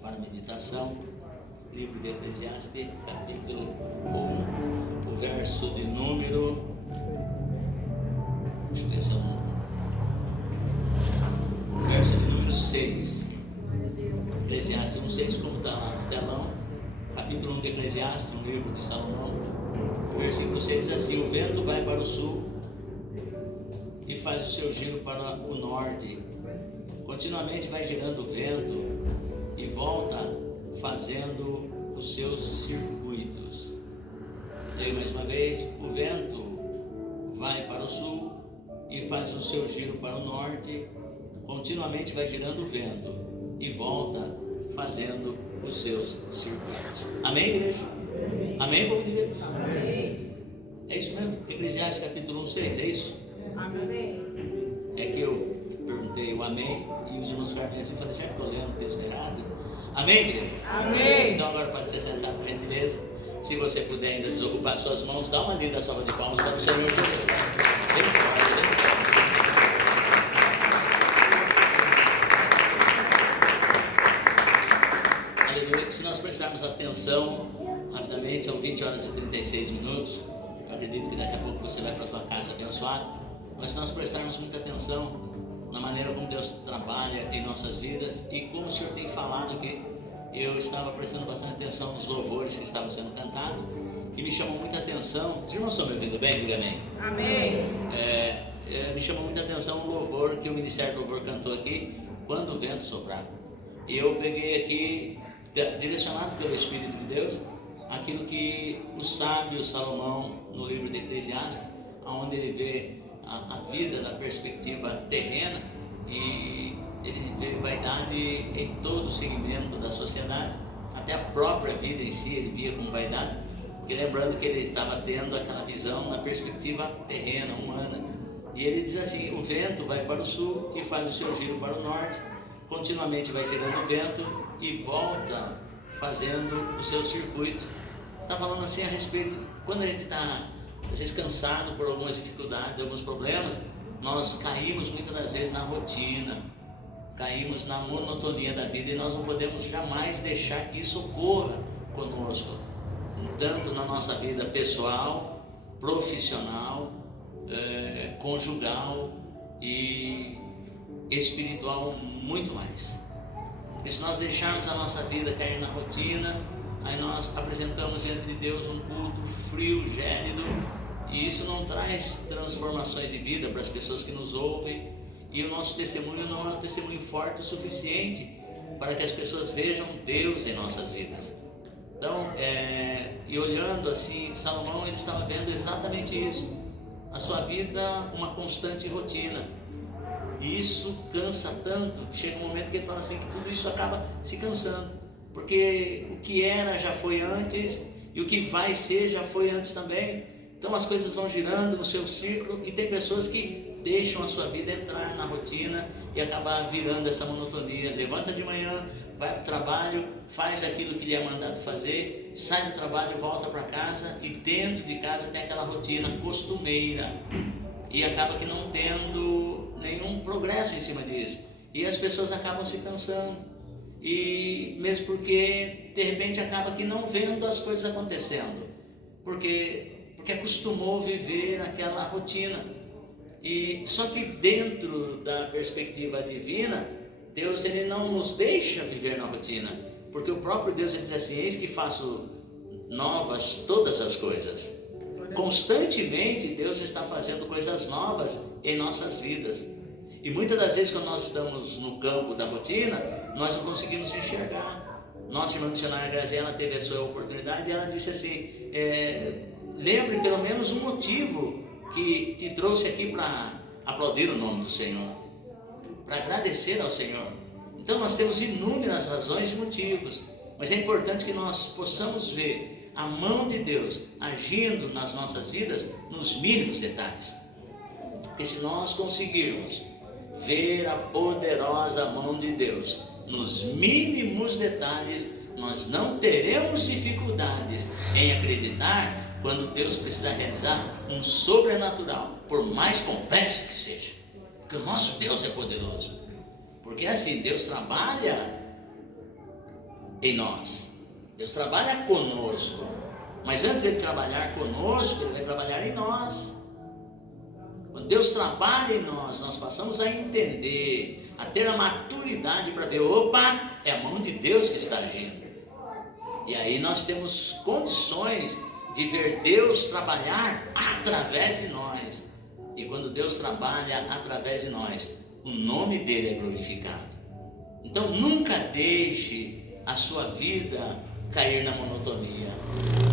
para a meditação. Livro de Eclesiastes, capítulo 1, o verso de número... Deixa eu ver se é o verso de número 6. Eclesiastes 1,6, como está lá no telão. Capítulo 1 de Eclesiastes, um livro de Salomão. O versículo 6 diz assim: o vento vai para o sul e faz o seu giro para o norte. Continuamente vai girando o vento e volta fazendo os seus circuitos. Leio mais uma vez: o vento vai para o sul e faz o seu giro para o norte. Continuamente vai girando o vento e volta fazendo os seus circuitos. Amém, igreja? Amém, povo de Deus? Amém. É isso mesmo? Eclesiastes capítulo 1,6, é isso? Amém. É que eu perguntei o amém e os irmãos ficaram assim, falei, será que estou lendo o texto errado? Amém, igreja? Amém. Então agora pode se sentar, por gentileza. Se você puder ainda desocupar suas mãos, dá uma linda salva de palmas para o Senhor Jesus. Bem forte, bem forte. Aleluia. Se nós prestarmos atenção, rapidamente, são 20 horas e 36 minutos. Eu acredito que daqui a pouco você vai para a tua casa abençoado. Mas se nós prestarmos muita atenção na maneira como Deus trabalha em nossas vidas e como o Senhor tem falado aqui, eu estava prestando bastante atenção nos louvores que estavam sendo cantados e me chamou muita atenção. Os irmãos estão me ouvindo bem? Diga amém. Amém. Me chamou muita atenção o louvor que o Ministério do Louvor cantou aqui, Quando o Vento Soprar. E eu peguei aqui, direcionado pelo Espírito de Deus, aquilo que o sábio Salomão, no livro de Eclesiastes, onde ele vê a vida da perspectiva terrena, e ele vê vaidade em todo o segmento da sociedade, até a própria vida em si ele via como vaidade, porque lembrando que ele estava tendo aquela visão na perspectiva terrena, humana. E ele diz assim: o vento vai para o sul e faz o seu giro para o norte, continuamente vai girando o vento e volta fazendo o seu circuito. Está falando assim a respeito de quando a gente está às vezes cansado por algumas dificuldades, alguns problemas, nós caímos muitas das vezes na rotina, caímos na monotonia da vida, e nós não podemos jamais deixar que isso ocorra conosco, tanto na nossa vida pessoal, profissional, conjugal e espiritual, muito mais. Porque se nós deixarmos a nossa vida cair na rotina, aí nós apresentamos diante de Deus um culto frio, gélido, e isso não traz transformações de vida para as pessoas que nos ouvem, e o nosso testemunho não é um testemunho forte o suficiente para que as pessoas vejam Deus em nossas vidas. Então, e olhando assim, Salomão, ele estava vendo exatamente isso, a sua vida uma constante rotina, e isso cansa tanto, que chega um momento que ele fala assim, que tudo isso acaba se cansando, porque o que era já foi antes, e o que vai ser já foi antes também. Então as coisas vão girando no seu ciclo, e tem pessoas que deixam a sua vida entrar na rotina e acabar virando essa monotonia. Levanta de manhã, vai para o trabalho, faz aquilo que lhe é mandado fazer, sai do trabalho, volta para casa, e dentro de casa tem aquela rotina costumeira, e acaba que não tendo nenhum progresso em cima disso, e as pessoas acabam se cansando, e mesmo porque de repente acaba que não vendo as coisas acontecendo, porque acostumou viver naquela rotina. E só que dentro da perspectiva divina, Deus, ele não nos deixa viver na rotina, porque o próprio Deus, ele diz assim: eis que faço novas todas as coisas. Constantemente Deus está fazendo coisas novas em nossas vidas, e muitas das vezes quando nós estamos no campo da rotina, nós não conseguimos enxergar. Nossa irmã missionária Graziela teve a sua oportunidade, e ela disse assim: lembre pelo menos um motivo que te trouxe aqui para aplaudir o nome do Senhor, para agradecer ao Senhor. Então nós temos inúmeras razões e motivos, mas é importante que nós possamos ver a mão de Deus agindo nas nossas vidas nos mínimos detalhes. Porque se nós conseguirmos ver a poderosa mão de Deus nos mínimos detalhes, nós não teremos dificuldades em acreditar quando Deus precisa realizar um sobrenatural, por mais complexo que seja, porque o nosso Deus é poderoso. Porque assim, Deus trabalha em nós. Deus trabalha conosco, mas antes de Ele trabalhar conosco, Ele vai trabalhar em nós. Quando Deus trabalha em nós, nós passamos a entender, a ter a maturidade para ver, opa, é a mão de Deus que está agindo. E aí nós temos condições de ver Deus trabalhar através de nós. E quando Deus trabalha através de nós, o nome dele é glorificado. Então nunca deixe a sua vida cair na monotonia.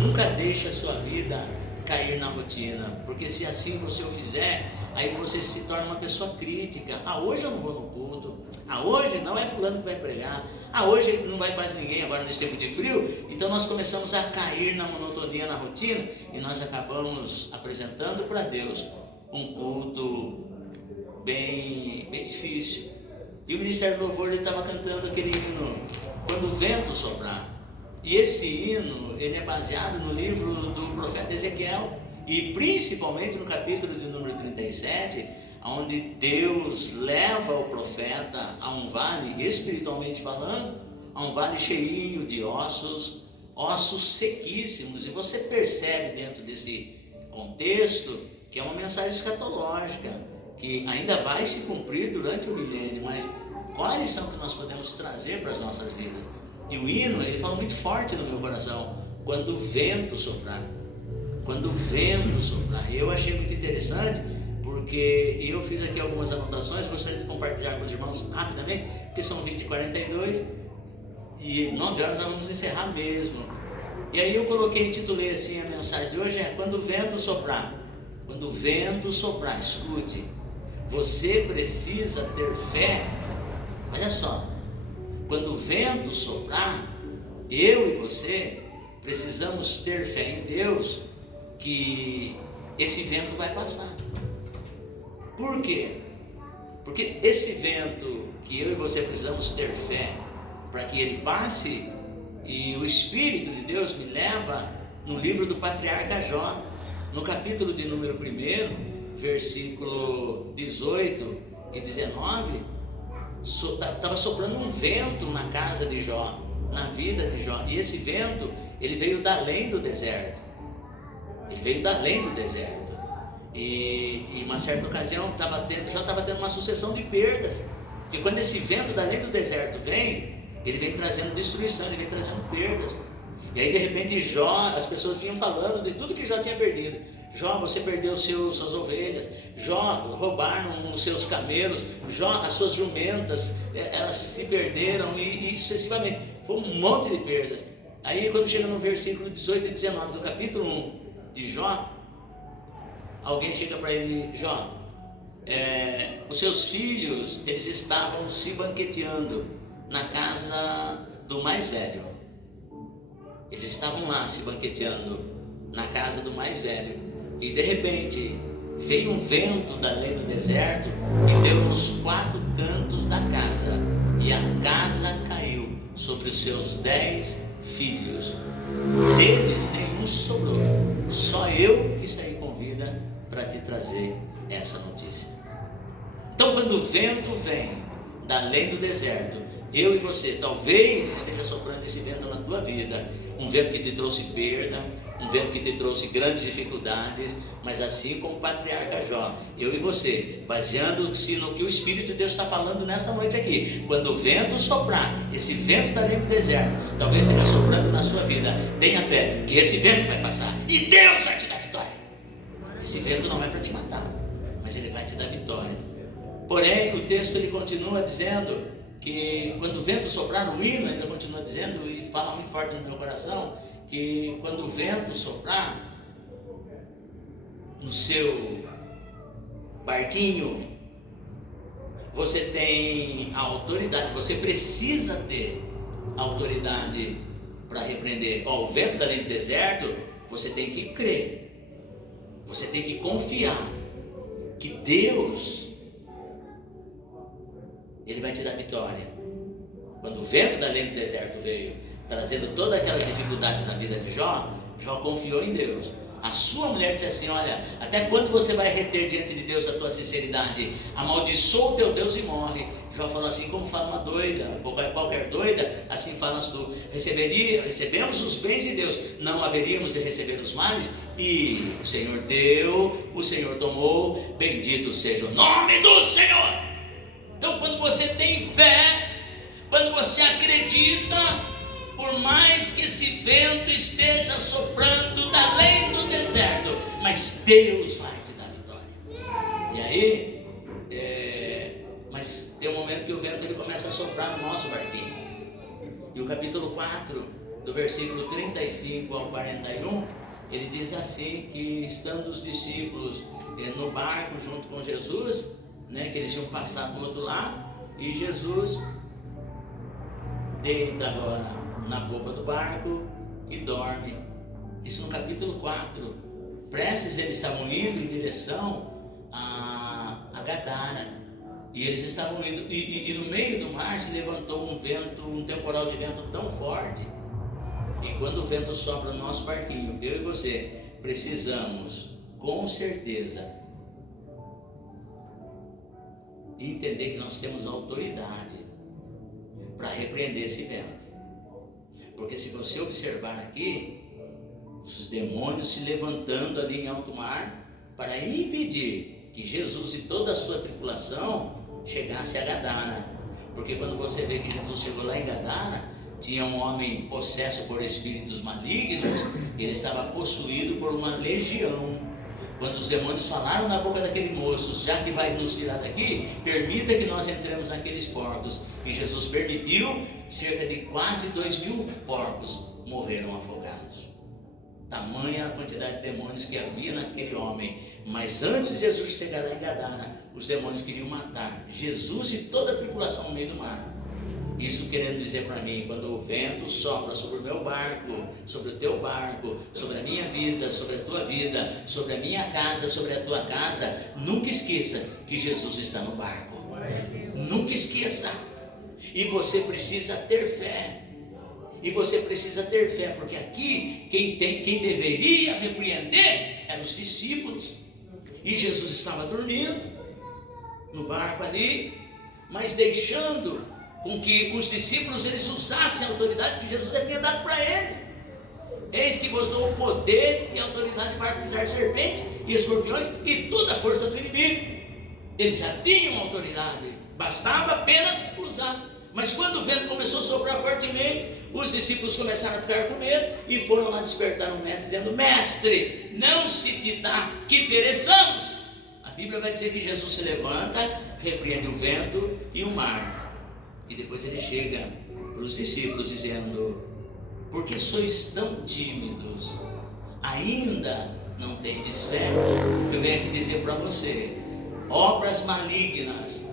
Nunca deixe a sua vida cair na rotina, porque se assim você o fizer, aí você se torna uma pessoa crítica. Hoje eu não vou no culto, hoje não é fulano que vai pregar, hoje não vai quase ninguém agora nesse tempo de frio. Então nós começamos a cair na monotonia, na rotina, e nós acabamos apresentando para Deus um culto bem difícil. E o Ministério do Louvor estava cantando aquele hino, Quando o Vento Soprar. E esse hino, ele é baseado no livro do profeta Ezequiel, e principalmente no capítulo de número 37, onde Deus leva o profeta a um vale, espiritualmente falando, a um vale cheinho de ossos sequíssimos. E você percebe dentro desse contexto que é uma mensagem escatológica, que ainda vai se cumprir durante o milênio, mas qual a lição que nós podemos trazer para as nossas vidas? E o hino, ele fala muito forte no meu coração, quando o vento soprar. Quando o vento soprar. Eu achei muito interessante, porque eu fiz aqui algumas anotações, gostaria de compartilhar com os irmãos rapidamente, porque são 20h42, e 9 horas nós vamos encerrar mesmo. E aí eu coloquei, intitulei assim a mensagem de hoje, quando o vento soprar. Quando o vento soprar, escute, você precisa ter fé. Olha só, quando o vento soprar, eu e você precisamos ter fé em Deus que esse vento vai passar. Por quê? Porque esse vento que eu e você precisamos ter fé para que ele passe, e o Espírito de Deus me leva no livro do patriarca Jó, no capítulo de número 1, versículo 18 e 19, estava soprando um vento na casa de Jó, na vida de Jó, e esse vento, ele veio da além do deserto. Ele veio da além do deserto. E uma certa ocasião Jó estava tendo uma sucessão de perdas, porque quando esse vento da além do deserto vem, ele vem trazendo destruição, ele vem trazendo perdas. E aí de repente Jó, as pessoas vinham falando de tudo que Jó tinha perdido. Jó, você perdeu suas ovelhas. Jó, roubaram os seus camelos. Jó, as suas jumentas, elas se perderam, e sucessivamente. Foi um monte de perdas. Aí quando chega no versículo 18 e 19 do capítulo 1 de Jó, alguém chega para ele: Jó, os seus filhos, eles estavam se banqueteando na casa do mais velho. Eles estavam lá se banqueteando na casa do mais velho. E de repente veio um vento da além do deserto e deu nos 4 cantos da casa, e a casa caiu sobre os seus 10 filhos. Deles nenhum sobrou, só eu que saí com vida para te trazer essa notícia. Então quando o vento vem da além do deserto, eu e você, talvez esteja soprando esse vento na tua vida, um vento que te trouxe perda, um vento que te trouxe grandes dificuldades, mas assim como o patriarca Jó, eu e você, baseando-se no que o Espírito de Deus está falando nesta noite aqui, quando o vento soprar, esse vento da além do deserto, talvez esteja soprando na sua vida, tenha fé que esse vento vai passar e Deus vai te dar vitória. Esse vento não é para te matar, mas ele vai te dar vitória. Porém, o texto ele continua dizendo que quando o vento soprar, o hino ainda continua dizendo, e fala muito forte no meu coração, que quando o vento soprar no seu barquinho, você tem a autoridade, você precisa ter a autoridade para repreender. O vento da além do deserto, você tem que crer, você tem que confiar que Deus, Ele vai te dar vitória. Quando o vento da além do deserto veio, trazendo todas aquelas dificuldades na vida de Jó, Jó confiou em Deus. A sua mulher disse assim: olha, até quando você vai reter diante de Deus a tua sinceridade? Amaldiçoa o teu Deus e morre. Jó falou assim: como fala uma doida, qualquer doida, assim falas tu. Recebemos os bens de Deus, não haveríamos de receber os males. E o Senhor deu, o Senhor tomou, bendito seja o nome do Senhor. Então, quando você tem fé, quando você acredita, por mais que esse vento esteja soprando da além do deserto, mas Deus vai te dar vitória. E aí, mas tem um momento que o vento ele começa a soprar no nosso barquinho. E o capítulo 4, do versículo 35 ao 41, ele diz assim, que estando os discípulos no barco junto com Jesus, né, que eles iam passar do outro lado, e Jesus deita agora na popa do barco e dorme. Isso no capítulo 4. Prestes eles estavam indo em direção a Gadara, e eles estavam indo, e no meio do mar se levantou um temporal de vento tão forte. E quando o vento sopra no nosso barquinho, eu e você precisamos com certeza entender que nós temos autoridade para repreender esse vento. Porque se você observar aqui, os demônios se levantando ali em alto mar para impedir que Jesus e toda a sua tripulação chegasse a Gadara. Porque quando você vê que Jesus chegou lá em Gadara, tinha um homem possesso por espíritos malignos, e ele estava possuído por uma legião. Quando os demônios falaram na boca daquele moço: já que vai nos tirar daqui, permita que nós entremos naqueles porcos. E Jesus permitiu, cerca de quase 2.000 porcos morreram afogados. Tamanha a quantidade de demônios que havia naquele homem. Mas antes de Jesus chegar lá em Gadara, os demônios queriam matar Jesus e toda a tripulação no meio do mar. Isso querendo dizer para mim, quando o vento sopra sobre o meu barco, sobre o teu barco, sobre a minha vida, sobre a tua vida, sobre a minha casa, sobre a tua casa, nunca esqueça que Jesus está no barco. Nunca esqueça. E você precisa ter fé. E você precisa ter fé, porque aqui quem deveria repreender eram os discípulos. E Jesus estava dormindo no barco ali, mas deixando com que os discípulos eles usassem a autoridade que Jesus já tinha dado para eles. Eis que vos dou o poder e a autoridade para pisar serpentes e escorpiões e toda a força do inimigo. Eles já tinham autoridade, bastava apenas usar. Mas quando o vento começou a soprar fortemente, os discípulos começaram a ficar com medo e foram lá despertar o mestre, dizendo: mestre, não se te dá que pereçamos. A Bíblia vai dizer que Jesus se levanta, repreende o vento e o mar. E depois ele chega para os discípulos dizendo: por que sois tão tímidos? Ainda não tendes fé? Eu venho aqui dizer para você: obras malignas,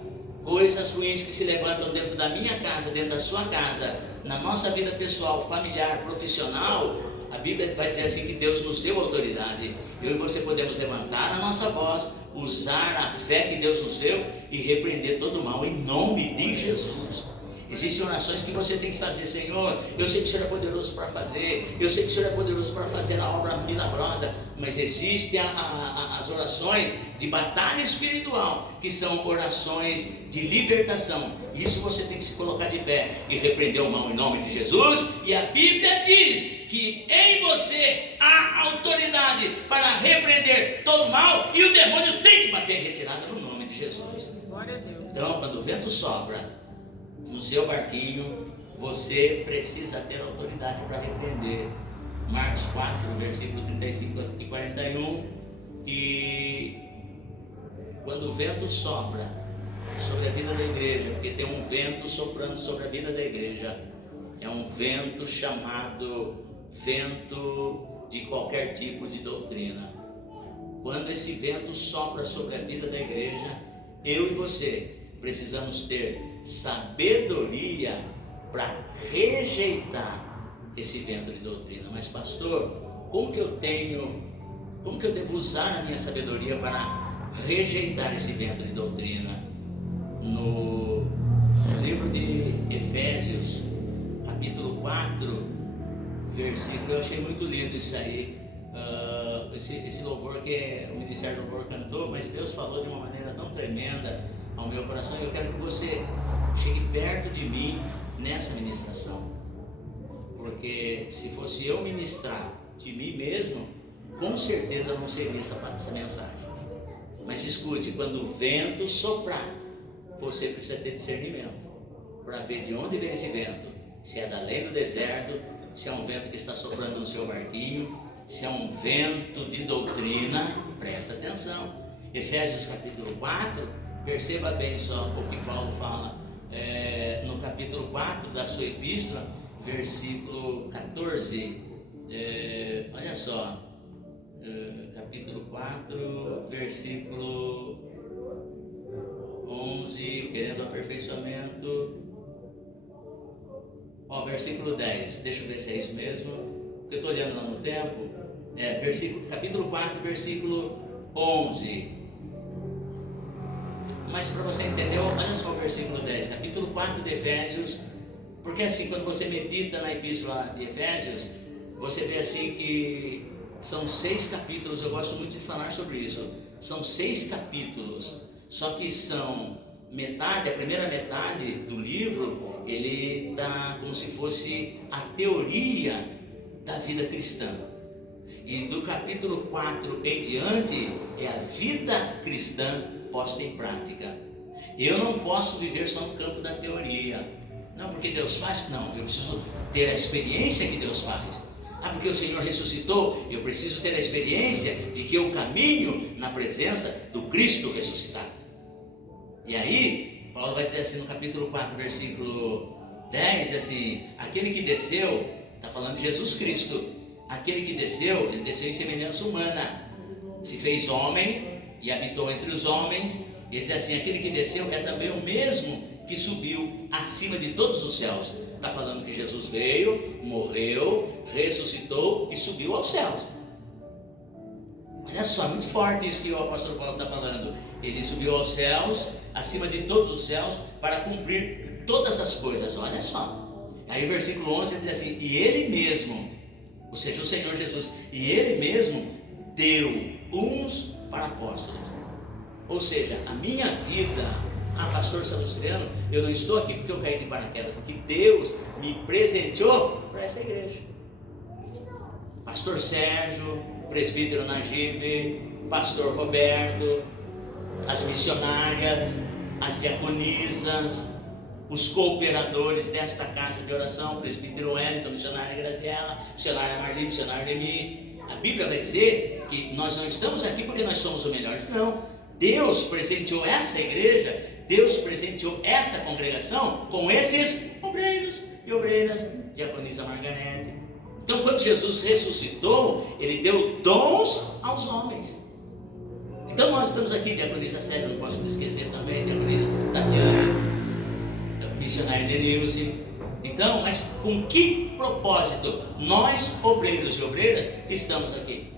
coisas ruins que se levantam dentro da minha casa, dentro da sua casa, na nossa vida pessoal, familiar, profissional, a Bíblia vai dizer assim que Deus nos deu autoridade. Eu e você podemos levantar a nossa voz, usar a fé que Deus nos deu e repreender todo o mal em nome de Jesus. Existem orações que você tem que fazer: Senhor, eu sei que o Senhor é poderoso para fazer, eu sei que o Senhor é poderoso para fazer a obra milagrosa, mas existem as orações de batalha espiritual, que são orações de libertação. Isso você tem que se colocar de pé e repreender o mal em nome de Jesus. E a Bíblia diz que em você há autoridade para repreender todo mal, e o demônio tem que bater em retirada no nome de Jesus. Glória a Deus. Então, quando o vento sopra no seu barquinho, você precisa ter autoridade para repreender. Marcos 4, versículo 35 e 41. E quando o vento sopra sobre a vida da igreja, porque tem um vento soprando sobre a vida da igreja, é um vento chamado vento de qualquer tipo de doutrina. Quando esse vento sopra sobre a vida da igreja, eu e você precisamos ter sabedoria para rejeitar esse vento de doutrina. Mas pastor, como que eu devo usar a minha sabedoria para rejeitar esse vento de doutrina? No livro de Efésios, capítulo 4, versículo, eu achei muito lindo isso aí. esse louvor que o Ministério do Louvor cantou, mas Deus falou de uma maneira tão tremenda ao meu coração. Eu quero que você chegue perto de mim nessa ministração, porque se fosse eu ministrar de mim mesmo, com certeza não seria essa mensagem. Mas escute, quando o vento soprar, você precisa ter discernimento para ver de onde vem esse vento, se é da lei do deserto, se é um vento que está soprando no seu barquinho, se é um vento de doutrina. Presta atenção. Efésios capítulo 4, perceba bem só o que Paulo fala no capítulo 4 da sua epístola, versículo 14. Olha só, capítulo 4, versículo 11, querendo aperfeiçoamento. Versículo 10, deixa eu ver se é isso mesmo, porque eu estou olhando lá no tempo. Capítulo 4, versículo 11. Mas para você entender, olha só o versículo 10, capítulo 4 de Efésios. Porque assim, quando você medita na epístola de Efésios, você vê assim que são 6 capítulos. Eu gosto muito de falar sobre isso. São 6 capítulos, só que são metade, a primeira metade do livro, ele dá como se fosse a teoria da vida cristã. E do capítulo 4 em diante é a vida cristã posta em prática. Eu não posso viver só no campo da teoria. Não, porque Deus faz. Não, eu preciso ter a experiência que Deus faz. Porque o Senhor ressuscitou, eu preciso ter a experiência de que eu caminho na presença do Cristo ressuscitado. E aí, Paulo vai dizer assim no capítulo 4, versículo 10, assim: aquele que desceu, está falando de Jesus Cristo, aquele que desceu, ele desceu em semelhança humana, se fez homem e habitou entre os homens. E ele diz assim: aquele que desceu é também o mesmo que subiu acima de todos os céus. Está falando que Jesus veio, morreu, ressuscitou e subiu aos céus. Olha só, muito forte isso que o apóstolo Paulo está falando. Ele subiu aos céus, acima de todos os céus, para cumprir todas as coisas. Olha só. Aí o versículo 11 diz assim: e ele mesmo, ou seja, o Senhor Jesus, e ele mesmo deu uns para apóstolos. Ou seja, a minha vida, pastor Salustiano, eu não estou aqui porque eu caí de paraquedas, porque Deus me presenteou para essa igreja. Pastor Sérgio, presbítero Najib, pastor Roberto, as missionárias, as diaconisas, os cooperadores desta casa de oração, presbítero Wellington, missionária Graziela, missionária Marli, missionária Demi. A Bíblia vai dizer que nós não estamos aqui porque nós somos os melhores, não. Deus presenteou essa igreja, Deus presenteou essa congregação com esses obreiros e obreiras, diaconisa Margarete. Então, quando Jesus ressuscitou, Ele deu dons aos homens. Então, nós estamos aqui, diaconisa Célia, não posso esquecer também, diaconisa Tatiana, missionária Denilze. Então, mas com que propósito nós, obreiros e obreiras, estamos aqui?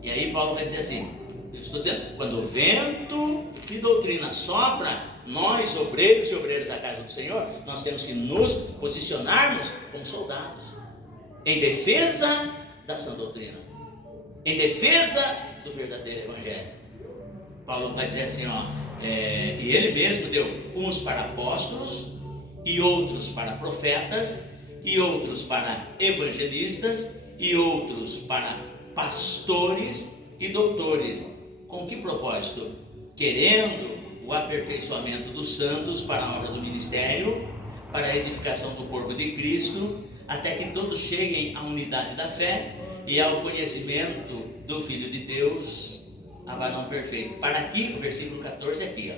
E aí Paulo vai dizer assim, eu estou dizendo, quando o vento de doutrina sopra, nós, obreiros e obreiras da casa do Senhor, nós temos que nos posicionarmos como soldados, em defesa da sã doutrina, em defesa do verdadeiro evangelho. Paulo vai dizer assim, e ele mesmo deu uns para apóstolos, e outros para profetas, e outros para evangelistas, e outros para pastores e doutores. Com que propósito? Querendo o aperfeiçoamento dos santos para a obra do ministério, para a edificação do corpo de Cristo, até que todos cheguem à unidade da fé e ao conhecimento do Filho de Deus, a varão perfeito. Para que, o versículo 14 aqui,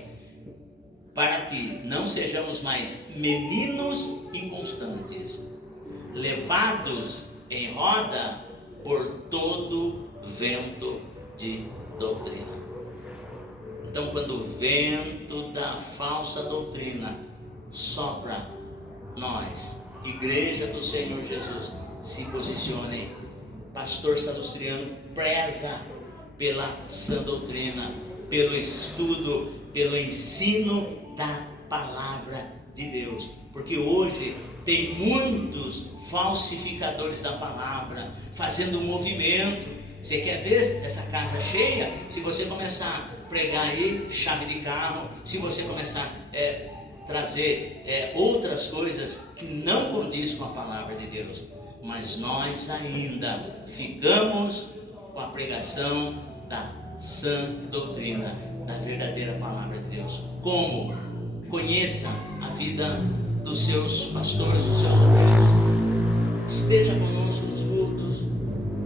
para que não sejamos mais meninos inconstantes, levados em roda por todo vento de doutrina. Então, quando o vento da falsa doutrina sopra, nós, igreja do Senhor Jesus, se posicionem. Pastor Salustiano preza pela sã doutrina, pelo estudo, pelo ensino da palavra de Deus, porque hoje tem muitos falsificadores da palavra, fazendo um movimento Você quer ver essa casa cheia? Se você começar a pregar aí chave de carro, se você começar a trazer outras coisas que não condiz com a palavra de Deus. Mas nós ainda ficamos com a pregação da sã doutrina, da verdadeira palavra de Deus. Como? Conheça a vida dos seus pastores, dos seus obreiros. Esteja conosco nos cultos,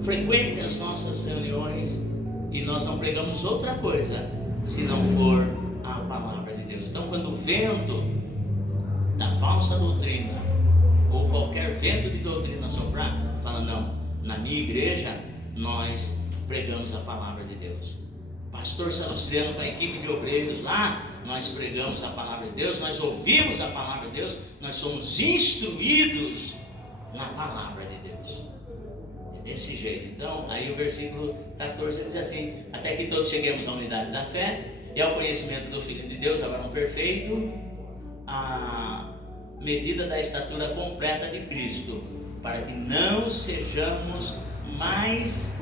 frequente as nossas reuniões, e nós não pregamos outra coisa se não for a palavra de Deus. Então, quando o vento da falsa doutrina ou qualquer vento de doutrina soprar, fala: não, na minha igreja nós pregamos a palavra de Deus. Pastor Salustiano com a equipe de obreiros lá, nós pregamos a palavra de Deus, nós ouvimos a palavra de Deus, nós somos instruídos na palavra de Deus. É desse jeito. Então, aí o versículo 14 diz assim: até que todos cheguemos à unidade da fé e ao conhecimento do Filho de Deus, varão perfeito, a medida da estatura completa de Cristo, para que não sejamos mais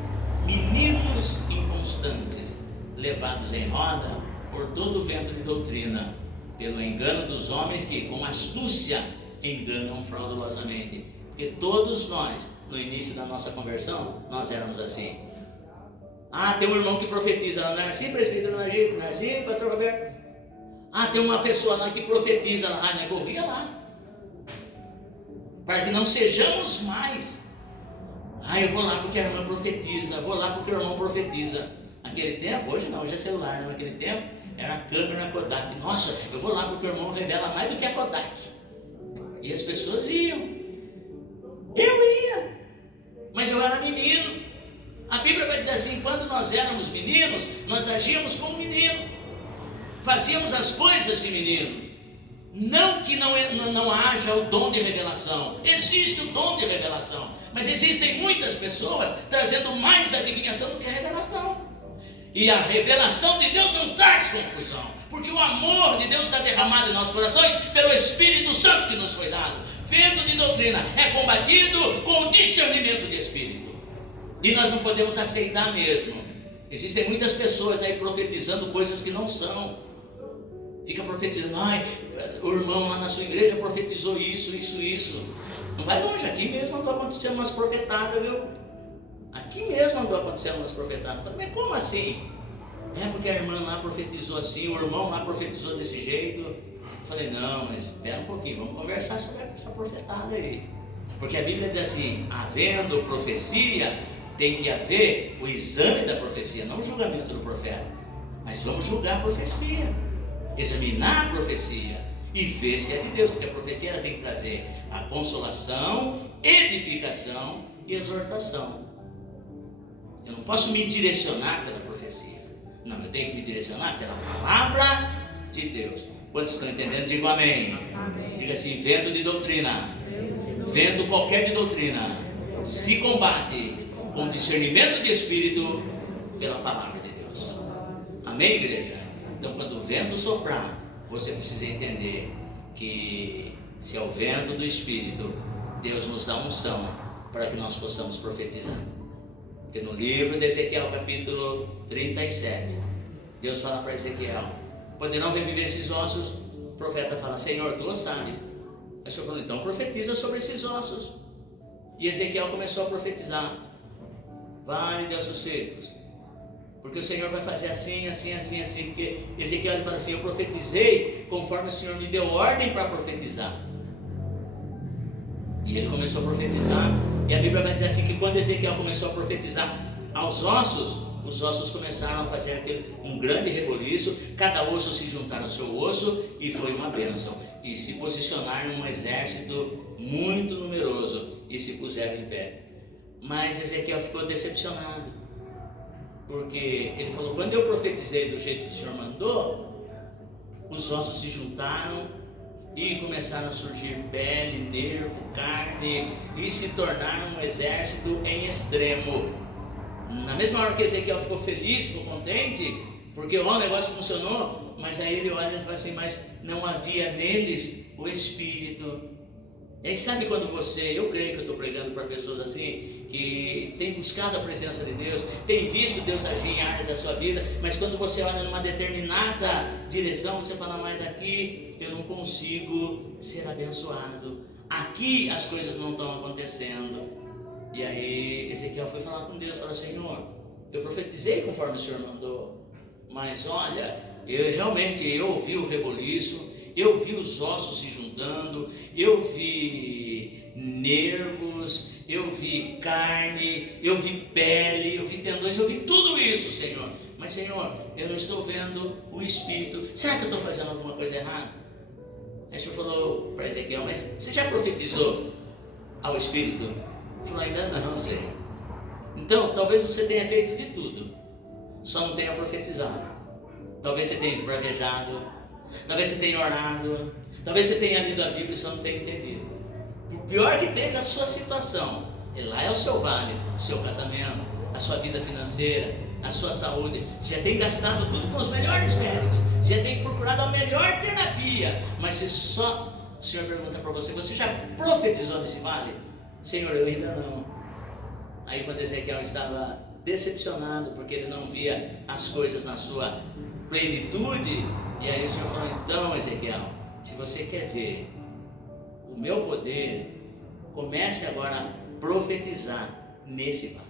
meninos inconstantes, levados em roda por todo o vento de doutrina, pelo engano dos homens que com astúcia enganam fraudulosamente. Porque todos nós, no início da nossa conversão, nós éramos assim. Tem um irmão que profetiza, não é assim, presbítero, não é assim, pastor Roberto? Tem uma pessoa lá que profetiza lá, né? Corria lá, para que não sejamos mais. Eu vou lá porque a irmã profetiza, vou lá porque o irmão profetiza. Naquele tempo, hoje não, hoje é celular, né? Naquele tempo era a câmera Kodak. Nossa, eu vou lá porque o irmão revela mais do que a Kodak. E as pessoas iam. Eu ia, mas eu era menino. A Bíblia vai dizer assim: quando nós éramos meninos, nós agíamos como menino, fazíamos as coisas de meninos. Não que não haja o dom de revelação, existe o dom de revelação, mas existem muitas pessoas trazendo mais adivinhação do que a revelação. E a revelação de Deus não traz confusão, porque o amor de Deus está derramado em nossos corações pelo Espírito Santo que nos foi dado. Vento de doutrina é combatido com o discernimento de Espírito, e nós não podemos aceitar mesmo. Existem muitas pessoas aí profetizando coisas que não são. Fica profetizando: o irmão lá na sua igreja profetizou isso. Não vai longe, aqui mesmo andou acontecendo umas profetadas, viu? Aqui mesmo andou acontecendo umas profetadas. Mas como assim? Porque a irmã lá profetizou assim, o irmão lá profetizou desse jeito. Eu falei: não, mas espera um pouquinho, vamos conversar sobre essa profetada aí. Porque a Bíblia diz assim: havendo profecia, tem que haver o exame da profecia, não o julgamento do profeta. Mas vamos julgar a profecia, examinar a profecia e ver se é de Deus, porque a profecia ela tem que trazer a consolação, edificação e exortação. Eu não posso me direcionar pela profecia, não, eu tenho que me direcionar pela palavra de Deus. Quantos estão entendendo? Digam amém. Amém. Diga assim: vento de doutrina, vento qualquer de doutrina, se combate com discernimento de Espírito pela palavra de Deus. Amém, igreja? Então, quando o vento soprar, você precisa entender que se é o vento do Espírito, Deus nos dá unção para que nós possamos profetizar. Porque no livro de Ezequiel, capítulo 37, Deus fala para Ezequiel: poderão reviver esses ossos? O profeta fala: Senhor, tu sabes. Aí o Senhor falou: então profetiza sobre esses ossos. E Ezequiel começou a profetizar: vale de ossos secos, porque o Senhor vai fazer assim. Porque Ezequiel ele fala assim: eu profetizei conforme o Senhor me deu ordem para profetizar. E ele começou a profetizar, e a Bíblia vai dizer assim: que quando Ezequiel começou a profetizar aos ossos, os ossos começaram a fazer um grande reboliço, cada osso se juntar ao seu osso, e foi uma bênção. E se posicionaram um exército muito numeroso, e se puseram em pé. Mas Ezequiel ficou decepcionado, porque ele falou: quando eu profetizei do jeito que o Senhor mandou, os ossos se juntaram e começaram a surgir pele, nervo, carne, e se tornaram um exército em extremo. Na mesma hora que Ezequiel ficou feliz, ficou contente, porque o negócio funcionou, mas aí ele olha e fala assim: mas não havia neles o Espírito. E aí sabe quando eu creio que eu estou pregando para pessoas assim, que tem buscado a presença de Deus, tem visto Deus agir em áreas da sua vida, mas quando você olha numa determinada direção, você fala, mas aqui eu não consigo ser abençoado, aqui as coisas não estão acontecendo. E aí Ezequiel foi falar com Deus, falou, Senhor, eu profetizei conforme o Senhor mandou, mas olha, eu ouvi o reboliço, eu vi os ossos se juntando, eu vi nervos, eu vi carne, eu vi pele, eu vi tendões, eu vi tudo isso, Senhor. Mas, Senhor, eu não estou vendo o Espírito. Será que eu estou fazendo alguma coisa errada? Aí o Senhor falou para Ezequiel, mas você já profetizou ao Espírito? Ele falou, ainda não, Senhor. Então, talvez você tenha feito de tudo, só não tenha profetizado. Talvez você tenha esbravejado, talvez você tenha orado, talvez você tenha lido a Bíblia e só não tenha entendido. O pior que tem é a sua situação, e lá é o seu vale, o seu casamento, a sua vida financeira, a sua saúde. Você já tem gastado tudo com os melhores médicos, você já tem procurado a melhor terapia, mas se só o Senhor pergunta para você, você já profetizou nesse vale? Senhor, eu ainda não. Aí quando Ezequiel estava decepcionado, porque ele não via as coisas na sua plenitude, e aí o Senhor falou, então Ezequiel, se você quer ver o meu poder, comece agora a profetizar nesse vale.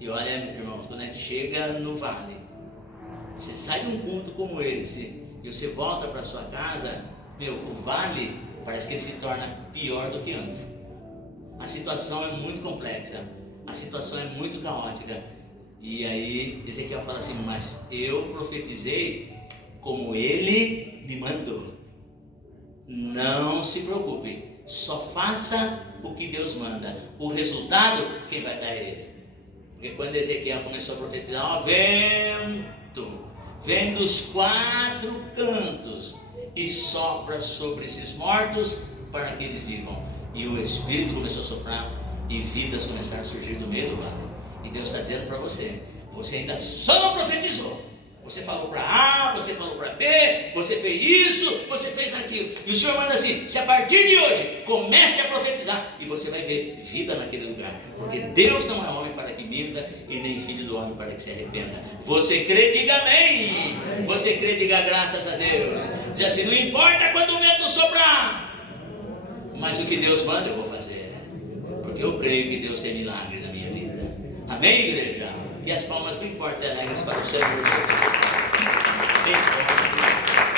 E olha, irmãos, quando a gente chega no vale, você sai de um culto como esse, e você volta para sua casa, o vale parece que ele se torna pior do que antes. A situação é muito complexa, a situação é muito caótica. E aí Ezequiel fala assim, mas eu profetizei como ele me mandou. Não se preocupe, só faça o que Deus manda. O resultado, quem vai dar é ele. Porque quando Ezequiel começou a profetizar, ó, vento, vem dos 4 cantos e sopra sobre esses mortos para que eles vivam. E o Espírito começou a soprar e vidas começaram a surgir do meio do vale. E Deus está dizendo para você, você ainda só não profetizou. Você falou para A, você falou para B, você fez isso, você fez aquilo. E o Senhor manda assim, se a partir de hoje comece a profetizar, e você vai ver vida naquele lugar. Porque Deus não é homem para que minta, e nem filho do homem para que se arrependa. Você crê, diga amém. Você crê, diga graças a Deus. Diz assim, não importa quando o vento soprar, mas o que Deus manda eu vou fazer. Porque eu creio que Deus tem milagre na minha vida. Amém, igreja? E as palmas bem fortes e alegres para o Senhor Jesus. Bem forte.